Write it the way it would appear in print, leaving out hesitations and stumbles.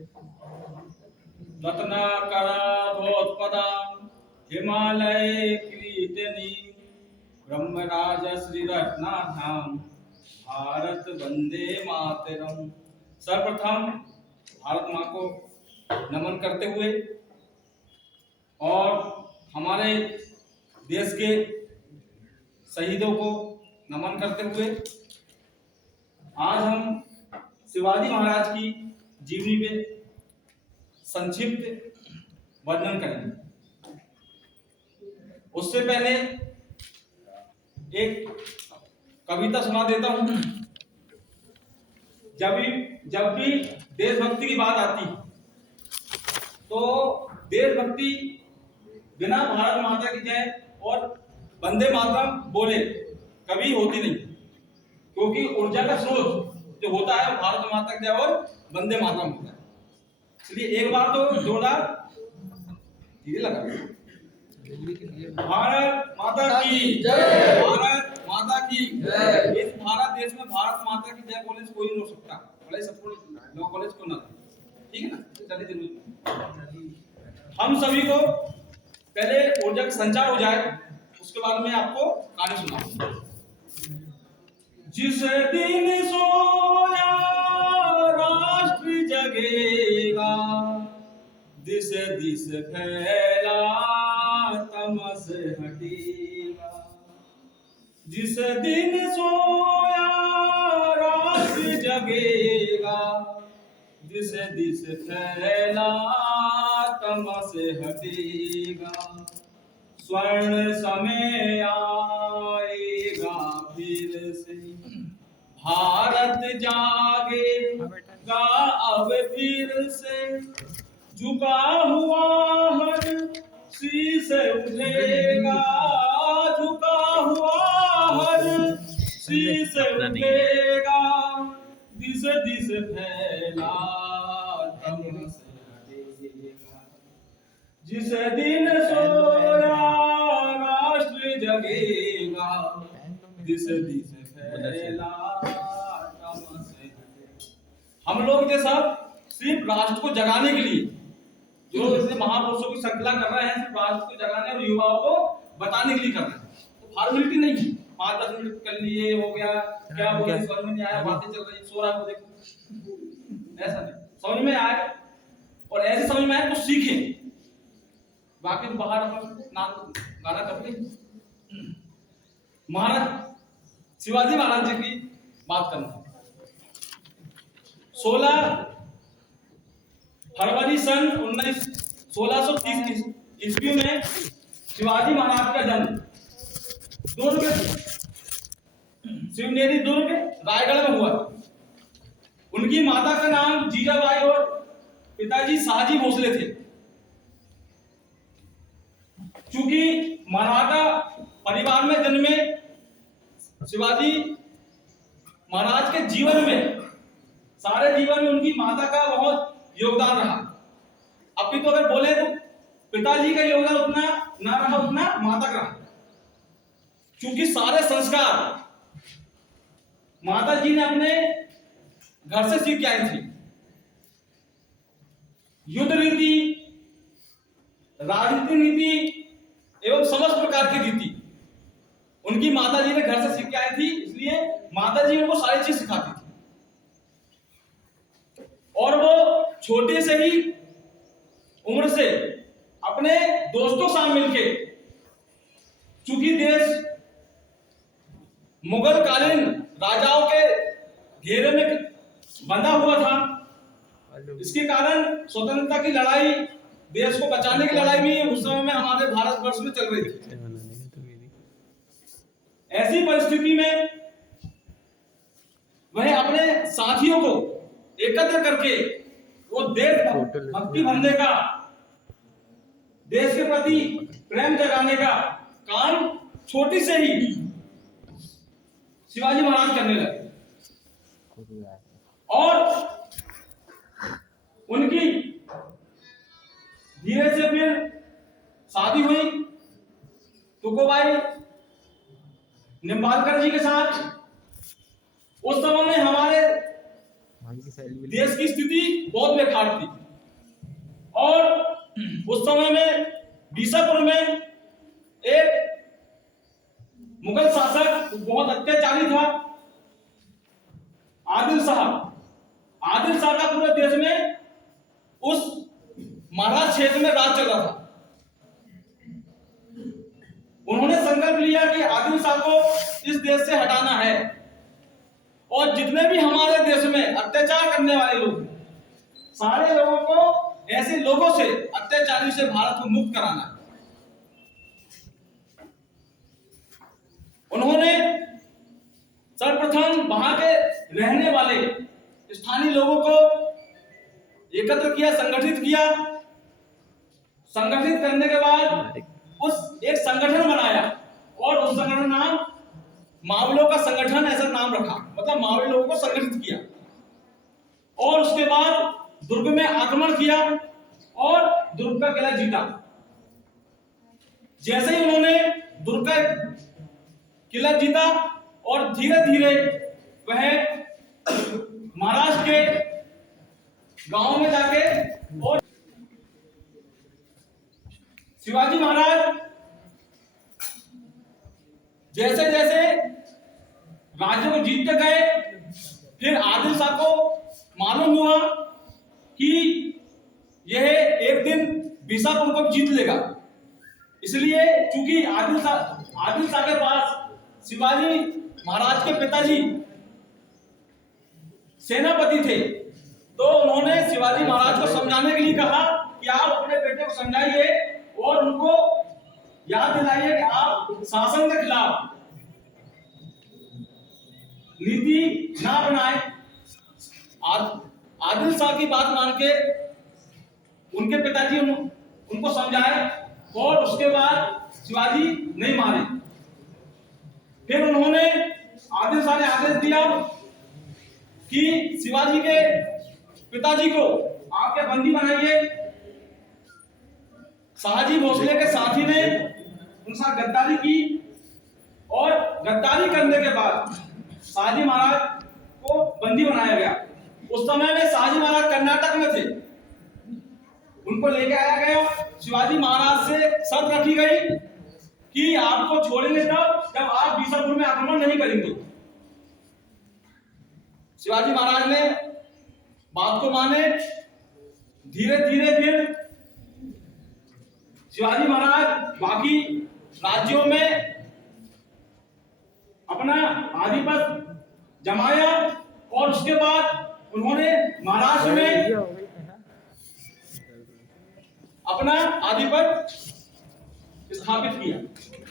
रत्नाकराभोत्पदा हिमालय कीर्तनी ब्रह्मराज श्री रत्नाधाम भारत वंदे मातरम। सर्वप्रथम भारत माँ को नमन करते हुए और हमारे देश के शहीदों को नमन करते हुए आज हम शिवाजी महाराज की जीवनी में संक्षिप्त वर्णन करेंगे। उससे पहले एक कविता सुना देता हूं। जब भी देशभक्ति की बात आती तो देशभक्ति बिना भारत माता की जय और वंदे मातरम बोले कभी होती नहीं, क्योंकि ऊर्जा का स्रोत जो होता है भारत माता की जय और वंदे मातरम होता है। इसलिए एक बार तो जोरदार धीरे लगा। भारत माता की जय, भारत माता की जय। इस भारत देश में भारत माता की जय बोलने से कोई नहीं रोक सकता, भले सब लॉ कॉलेज को ना, ठीक है ना। चलिए जरूर हम सभी को पहले ऊर्जा का संचार हो जाए, उसके बाद में आपको कहानी सुनाऊंगा। जिस दिन सोया राष्ट्र जगेगा, दिस दिस फैला तमस हटेगा। जिस दिन सोया राष्ट्र जगेगा, दिस दिस फैला तमस हटेगा। स्वर्ण समय आएगा फिर से, भारत जागेगा अब फिर से। झुका हुआ हर शीश उठेगा, झुका हुआ हर शीश उठेगा। दिस दिस फैला तमस हटेगा। जिस दिन सोया राष्ट्र जगेगा, दिस दिस फैला तमस हटेगा। हम लोग ये सब सिर्फ राष्ट्र को जगाने के लिए जो इसे महापुरुषों की श्रृंखला कर रहे हैं, सिर्फ राष्ट्र को जगाने और युवाओं को बताने के लिए कर रहे हैं। तो फॉर्मेलिटी नहीं है, 5-10 मिनट कर लिए हो गया, क्या बोले समझ में नहीं आया, बातें चल रही, सो रहा को देखो, ऐसा नहीं। समझ में आए और ऐसे समझ में आए तो सीखे, बाकी तो बाहर अपना गाना करते। महाराज शिवाजी महाराज जी की बात करना। 16 फरवरी सन 1630 ईस्वी में शिवाजी महाराज का जन्म दुर्ग, शिवनेरी दुर्ग, रायगढ़ में हुआ। उनकी माता का नाम जीजाबाई और पिताजी शाहजी भोसले थे। चूंकि मराठा परिवार में जन्मे शिवाजी महाराज के जीवन में, सारे जीवन में उनकी माता का बहुत योगदान रहा। अभी तो अगर बोले तो पिताजी का योगदान उतना ना रहा, उतना माता का रहा। क्योंकि सारे संस्कार माता जी ने अपने घर से सीख के आई थी। युद्ध रीति, राजनीतिक नीति एवं समस्त प्रकार की रीति उनकी माता जी ने घर से सीख के आई थी। इसलिए माता जी उनको सारी चीज सिखाती थी और वो छोटे से ही उम्र से अपने दोस्तों के साथ मिलके, चूंकि देश मुगल कालीन राजाओं के घेरे में बंधा हुआ था, इसके कारण स्वतंत्रता की लड़ाई, देश को बचाने की लड़ाई भी उस समय में हमारे भारतवर्ष में चल रही थी। ऐसी परिस्थिति में वह अपने साथियों को एकत्र करके वो देश भक्ति भरने का, देश के प्रति प्रेम जगाने का काम छोटी से ही शिवाजी महाराज करने लगे। और उनकी धीरे से फिर शादी हुई तुकोबाई निम्बालकर जी के साथ। उस समय में हमारे देश की स्थिति बहुत बेकार थी। और उस समय में बीसापुर में एक मुगल शासक बहुत अत्याचारी था, आदिल शाह। आदिल शाह का पूरे देश में उस महाराज क्षेत्र में राज चला था। उन्होंने संकल्प लिया कि आदिल शाह को इस देश से हटाना है और जितने भी हमारे देश में अत्याचार करने वाले लोग, सारे लोगों को, ऐसे लोगों से, अत्याचारी से भारत को मुक्त कराना है। उन्होंने सर्वप्रथम वहां के रहने वाले स्थानीय लोगों को एकत्र किया, संगठित किया। संगठित करने के बाद उस एक संगठन बनाया और उस संगठन नाम मावलों का संगठन, ऐसा नाम रखा, मतलब मावली लोगों को संगठित किया। और उसके बाद दुर्ग में आक्रमण किया और दुर्ग का किला जीता। जैसे ही उन्होंने दुर्ग का किला जीता और धीरे धीरे वह महाराष्ट्र के गांव में जाके, और शिवाजी महाराज जैसे जैसे राज्य को जीतते गए, फिर आदिल शाह को मालूम हुआ कि यह एक दिन बीसापुर को जीत लेगा। इसलिए चूंकि आदिल शाह के पास शिवाजी महाराज के पिताजी सेनापति थे, तो उन्होंने शिवाजी महाराज को समझाने के लिए कहा कि आप अपने बेटे को समझाइए और उनको याद दिलाइए कि आप शासन के खिलाफ नीति ना बनाए। आदिल शाह की बात मान के उनके पिताजी उनको समझाए और उसके बाद शिवाजी नहीं माने। फिर उन्होंने, आदिल शाह ने आदेश दिया कि शिवाजी के पिताजी को आपके बंदी बनाइए। शाहजी भोसले के साथी ने उनके साथ गद्दारी की और गद्दारी करने के बाद शाहजी महाराज को बंदी बनाया गया। उस समय में शाहजी महाराज कर्नाटक में थे, उनको लेके आया गया। शिवाजी महाराज से शर्त रखी गई कि आपको छोड़ेंगे तब जब आप बीसापुर में आक्रमण नहीं करेंगे। शिवाजी महाराज ने बात को माने। धीरे धीरे फिर शिवाजी महाराज बाकी राज्यों में अपना आधिपत्य जमाया और उसके बाद उन्होंने महाराष्ट्र में अपना आधिपत्य स्थापित किया।